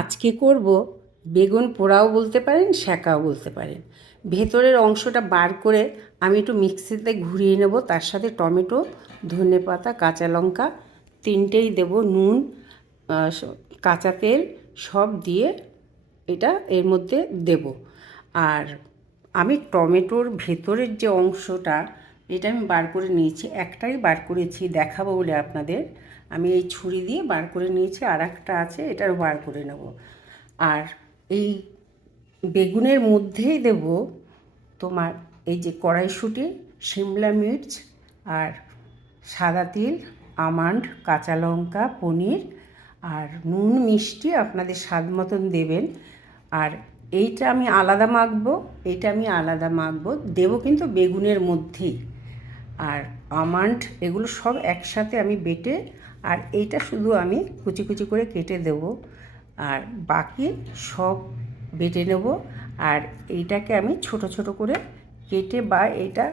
আজকে করব বেগুন পোড়াও বলতে পারেন, সেঁকাও বলতে পারেন। ভেতরের অংশটা বার করে আমি একটু মিক্সিতে ঘুরিয়ে নেব। তার সাথে টমেটো, ধনেপাতা, কাঁচা লঙ্কা তিনটেই দেব, নুন, কাঁচা তেল সব দিয়ে এটা এর মধ্যে দেব। আর আমি টমেটোর ভেতরের যে অংশটা এটা আমি বার করে নিয়েছি, একটাই বার করেছি দেখাবো বলে আপনাদের। আমি এই ছুরি দিয়ে বার করে নিয়েছি, আর একটা আছে, এটাও বার করে নেব। আর এই বেগুনের মধ্যেই দেব তোমার এই যে কড়াইশুঁটি, শিমলা মির্চ আর সাদা তিল, আমন্ড, কাঁচা লঙ্কা, পনির আর নুন মিষ্টি আপনাদের স্বাদ মতন দেবেন। আর এইটা আমি আলাদা মাখবো, দেবো কিন্তু বেগুনের মধ্যেই। আর আমন্ড এগুলো সব একসাথে আমি বেটে, আর এইটা শুধু আমি কুচি কুচি করে কেটে দেব, আর বাকি সব বেটে নেব। আর এইটাকে আমি ছোট ছোট করে কেটে, বা এটা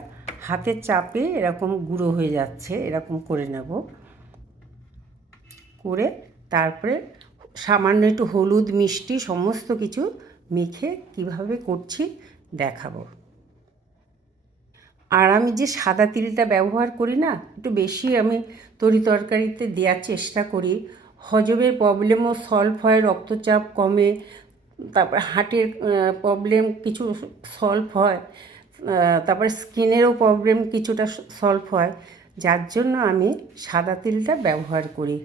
হাতে চাপে এরকম গুঁড়ো হয়ে যাচ্ছে এরকম করে নেব। করে তারপরে সামান্য একটু হলুদ, মিষ্টি সমস্ত কিছু মেখে কিভাবে করছি দেখাবো। আর আমি যে সাদা তিলটা ব্যবহার করি না, একটু বেশি আমি তরি তরকারিতে দেওয়ার চেষ্টা করি। হজমের প্রবলেমও সলভ হয়, রক্তচাপ কমে, তারপর হার্টের প্রবলেম কিছু সলভ হয়, তারপর স্কিনেরও প্রবলেম কিছুটা সলভ হয়। যার জন্য আমি সাদা তিলটা ব্যবহার করি।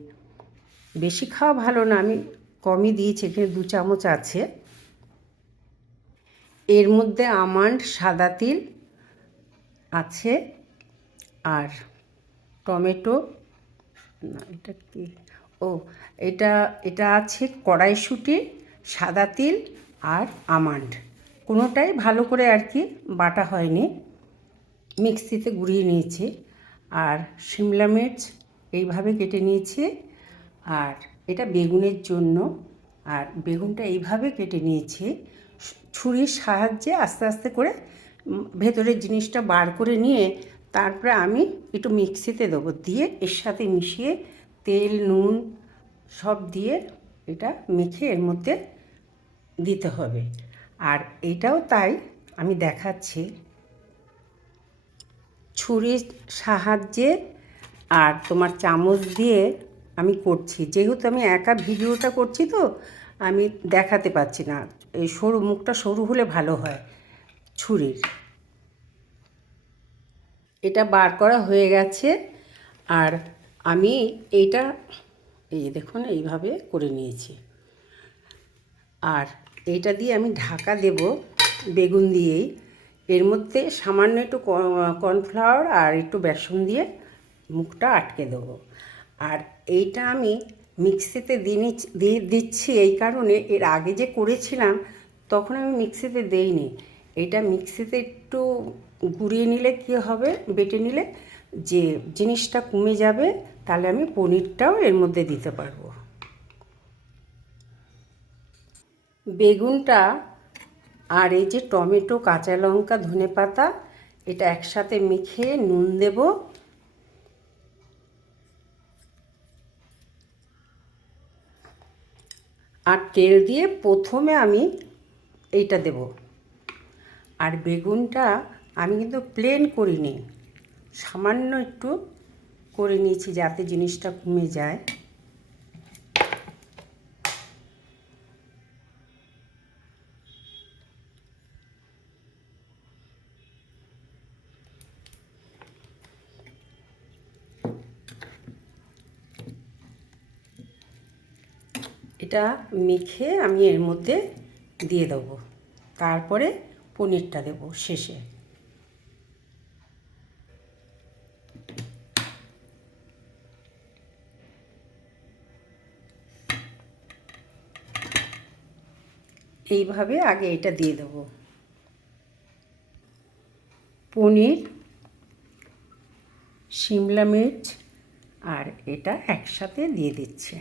বেশি খাওয়া ভালো না, আমি কমই দিয়েছি, এখানে 2 চামচ আছে। এর মধ্যে আমন্ড, সাদা তিল আছে, আর টমেটো, না এটা কি, ও এটা এটা আছে কড়াইশুঁটি, সাদা তিল আর আমন্ড। কোনোটাই ভালো করে আর কি বাটা হয়নি, মিক্সিতে ঘুরিয়ে নিয়েছি। আর শিমলা মির্চ এইভাবে কেটে নিয়েছি। আর এটা বেগুনের জন্য, আর বেগুনটা এইভাবে কেটে নিয়েছি। ছুরির সাহায্যে আস্তে আস্তে করে ভেতরের জিনিসটা বার করে নিয়ে তারপরে আমি একটু মিক্সিতে দেবো, দিয়ে এর সাথে মিশিয়ে তেল, নুন সব দিয়ে এটা মেখে এর মধ্যে দিতে হবে। আর এটাও তাই, আমি দেখাচ্ছি। ছুরির সাহায্যে আর তোমার চামচ দিয়ে আমি করছি, যেহেতু আমি একা ভিডিওটা করছি তো আমি দেখাতে পাচ্ছি না। এই সরু মুখটা সরু হলে ভালো হয় ছুরির। এটা বার করা হয়ে গেছে। আর আমি এইটা, এই দেখুন এইভাবে করে নিয়েছি। আর এইটা দিয়ে আমি ঢাকা দেব বেগুন দিয়েই। এর মধ্যে সামান্য একটু কর্নফ্লাওয়ার আর একটু বেসন দিয়ে মুখটা আটকে দেবো। আর এইটা আমি মিক্সিতে দিয়ে দিচ্ছি এই কারণে, এর আগে যে করেছিলাম তখন আমি মিক্সিতে দেইনি। এটা মিক্সিতে একটু গুঁড়িয়ে নিলে কী হবে, বেটে নিলে যে জিনিসটা কমে যাবে, তাহলে আমি পনিরটাও এর মধ্যে দিতে পারবো। বেগুনটা আর এই যে টমেটো, কাঁচা লঙ্কা, ধনেপাতা এটা একসাথে মেখে নুন দেব। আর তেল দিয়ে প্রথমে আমি এইটা দেব। আর বেগুনটা আমি কিন্তু প্লেন করিনি, সামান্য একটু করে নিয়েছি যাতে জিনিসটা কমে যায়। এটা মেখে আমি এর মধ্যে দিয়ে দেবো, তারপরে পনিরটা দেবো শেষে। এইভাবে আগে এটা দিয়ে দেবো, পনির, শিমলা মির্চ আর এটা একসাথে দিয়ে দিচ্ছে।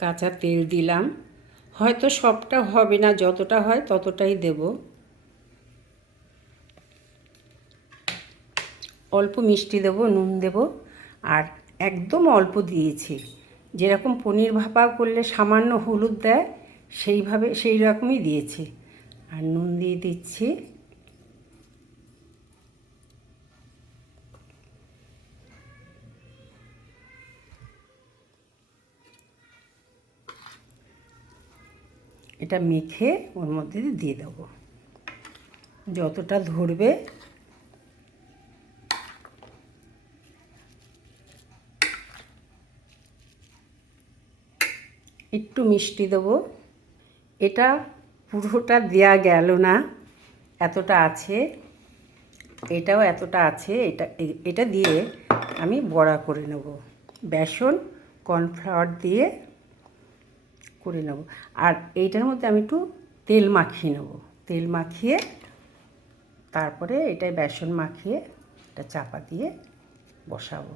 কাঁচা তেল দিলাম, হয়তো সবটা হবে না, যতটা হয় ততটাই দেব। অল্প মিষ্টি দেবো, নুন দেবো, আর একদম অল্প দিয়েছি। যেরকম পনির ভাপা করলে সামান্য হলুদ দেয় সেইভাবে সেই রকমই দিয়েছি। আর নুন দিয়ে দিচ্ছি। এটা মেখে ওর মধ্যে দিয়ে দেবো, যতটা ধরবে। একটু মিষ্টি দেবো। এটা পুরোটা দেয়া গেল না, এতটা আছে, এটাও এতটা আছে। এটা দিয়ে আমি বড়া করে নেব, বেসন কর্নফ্লাওয়ার দিয়ে করে নেব। আর এইটার মধ্যে আমি একটু তেল মাখিয়ে নেব, তেল মাখিয়ে তারপরে এটায় বেসন মাখিয়ে এটা চাপা দিয়ে বসাবো।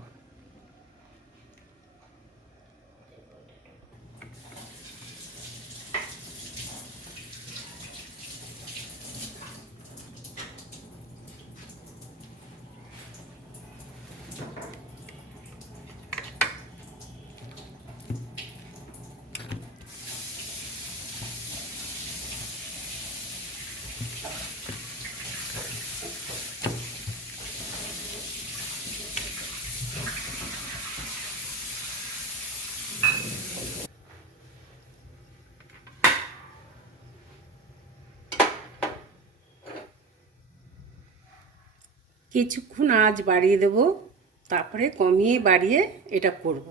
কিছুক্ষণ আঁচ বাড়িয়ে দেব, তারপরে কমিয়ে বাড়িয়ে এটা করব।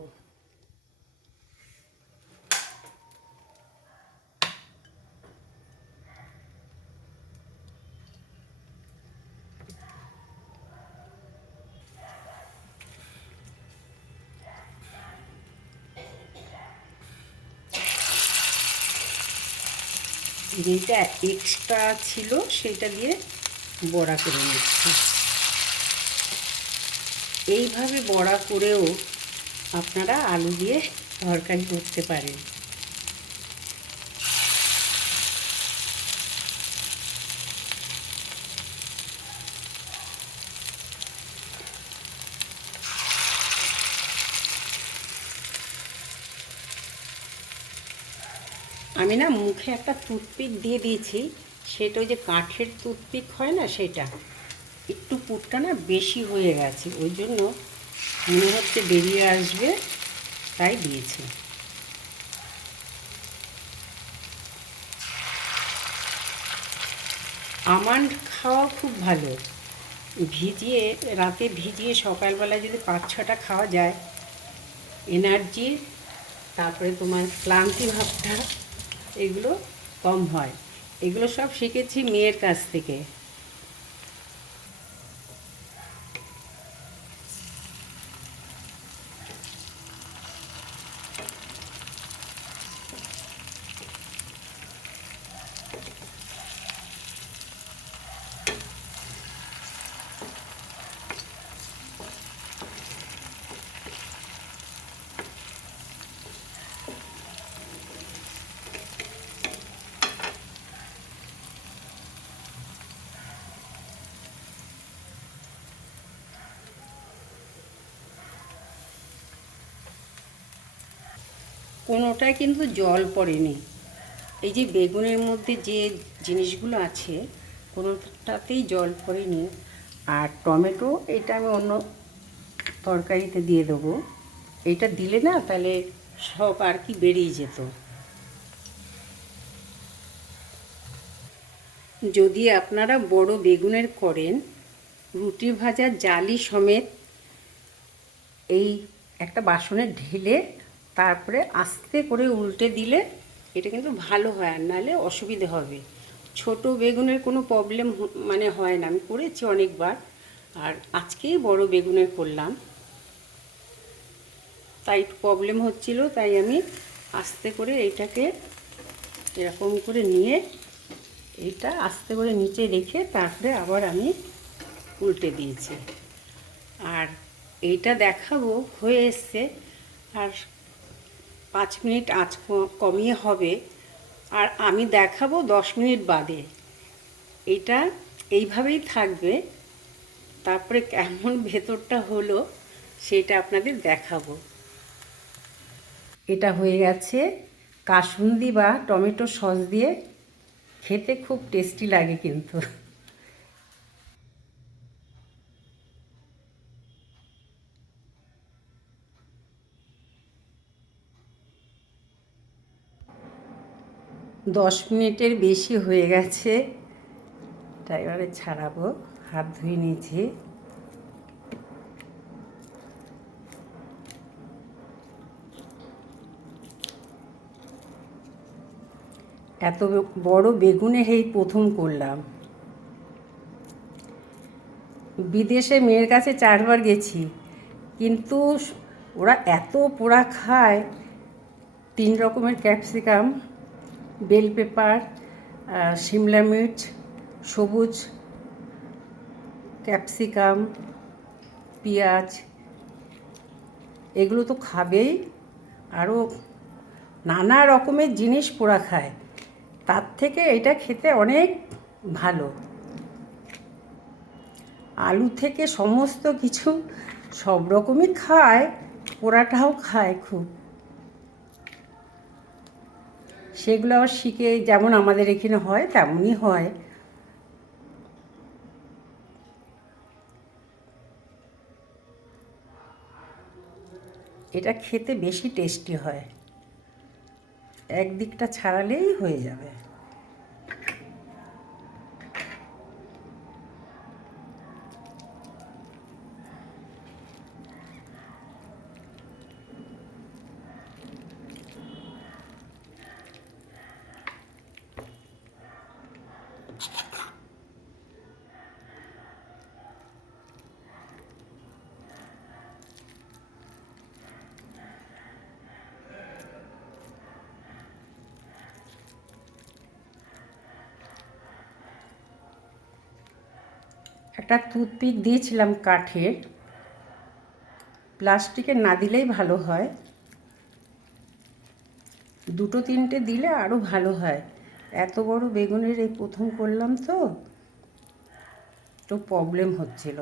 যেটা এক্সট্রা ছিল সেটা দিয়ে বড়া করে নিচ্ছি। এইভাবে বড়া করেও আপনারা আলু দিয়ে তরকারি করতে পারেন। আমি না মুখে একটা টুথপিক দিয়ে দিয়েছি, সেটা ওই যে কাঠের টুথপিক হয় না, সেটা একটু পুরটা না বেশি হয়ে গেছে, ওই জন্য মনে হচ্ছে বেরিয়ে আসবে, তাই দিয়েছি। আমন্ড খাওয়া খুব ভালো, ভিজিয়ে রাতে ভিজিয়ে সকালবেলা যদি 5-6টা খাওয়া যায়, এনার্জি, তারপরে তোমার ক্লান্তি ভাবটা এগুলো কম হয়। এগুলো সব শিখেছি মেয়ের কাছ থেকে। কোনোটায় কিন্তু জল পড়েনি। এই যে বেগুনের মধ্যে যে জিনিসগুলো আছে কোনোটাতেই জল পড়েনি। আর টমেটো এটা আমি অন্য তরকারিতে দিয়ে দেবো, এটা দিলে না তাহলে সব আর কি বেরিয়ে যেত। যদি আপনারা বড় বেগুনের করেন, রুটি ভাজার জালি সমেত এই একটা বাসনে ঢেলে তারপরে আস্তে করে উল্টে দিলে এটা কিন্তু ভালো হয়, আর নাহলে অসুবিধে হবে। ছোট বেগুনের কোনো প্রবলেম মানে হয় না, আমি করেছি অনেকবার, আর আজকেই বড় বেগুনের করলাম, তাই একটু প্রবলেম হচ্ছিল, তাই আমি আস্তে করে এইটাকে এরকম করে নিয়ে এইটা আস্তে করে নিচে রেখে তারপরে আবার আমি উল্টে দিয়েছি। আর এইটা দেখাবো হয়ে এসছে, আর 5 মিনিট আঁচ কমিয়ে হবে, আর আমি দেখাবো 10 মিনিট বাদে। এটা এইভাবেই থাকবে, তারপরে কেমন ভেতরটা হলো সেটা আপনাদের দেখাবো। এটা হয়ে গেছে কাসুন্দি বা টমেটো সস দিয়ে, খেতে খুব টেস্টি লাগে কিন্তু। 10 মিনিটের বেশি হয়ে গেছে, তাই এবারে ছাড়াবো। হাত ধুয়ে নিয়েছি। এত বড় বেগুনের এই প্রথম করলাম। বিদেশে মেয়ের কাছে 4বার গেছি, কিন্তু ওরা এত পোড়া খায়। 3 রকমের ক্যাপসিকাম, বেল পেপার, শিমলা মির্চ, সবুজ ক্যাপসিকাম, পেঁয়াজ, এগুলো তো খাবেই। আরও নানা রকমের জিনিস পোড়া খায়, তার থেকে এটা খেতে অনেক ভালো। আলু থেকে সমস্ত কিছু সব রকমই খায়, পোড়াটাও খায় খুব। সেগুলো আবার শিখে, যেমন আমাদের এখানে হয় তেমনই হয়। এটা খেতে বেশি টেস্টি হয়, একদিকটা ছাড়ালেই হয়ে যাবে। একটা টুথপিক দিয়েছিলাম কাঠের, প্লাস্টিকের না দিলেই ভালো হয়। 2-3টে দিলে আরও ভালো হয়। এত বড় বেগুনের এই প্রথম করলাম তো, তো প্রবলেম হচ্ছিল।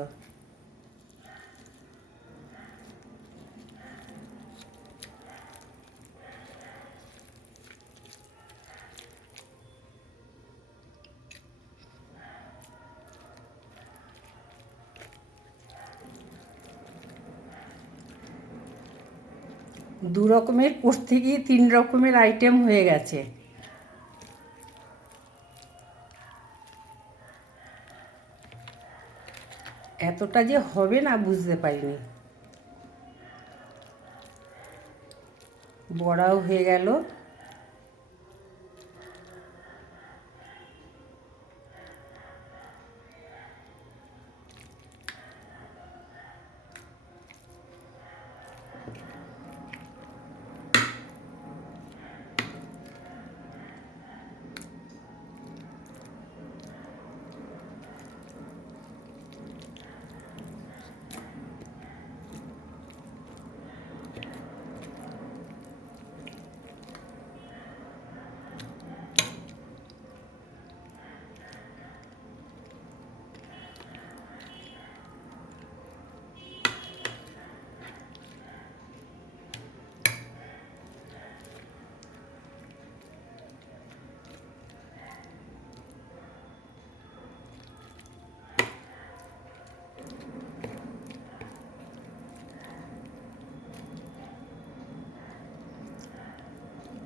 দু রকমের করতে গিয়ে 3 রকমের আইটেম হয়ে গেছে। এতটা যে হবে না বুঝতে পারিনি। বড়াও হয়ে গেল।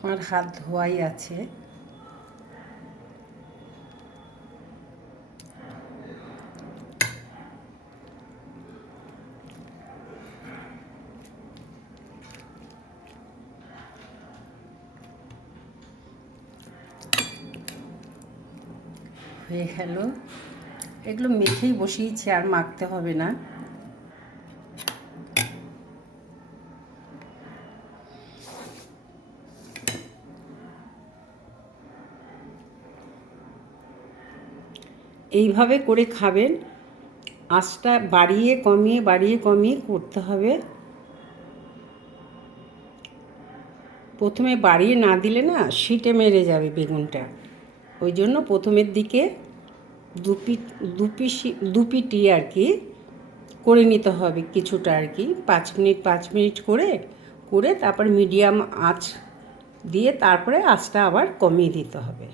আমার হাত ধোয়াই আছে। হয়ে গেল। এগুলো মেখেই বসিয়েছি, আর মাখতে হবে না। এইভাবে করে খাবেন। আঁচটা বাড়িয়ে কমিয়ে করতে হবে। প্রথমে বাড়িয়ে না দিলে না সিটে মেরে যাবে বেগুনটা। ওই জন্য প্রথমের দিকে দুপিটি আর কি করে নিতে হবে কিছুটা আর কি, 5 মিনিট করে করে তারপর মিডিয়াম আঁচ দিয়ে তারপরে আঁচটা আবার কমিয়ে দিতে হবে।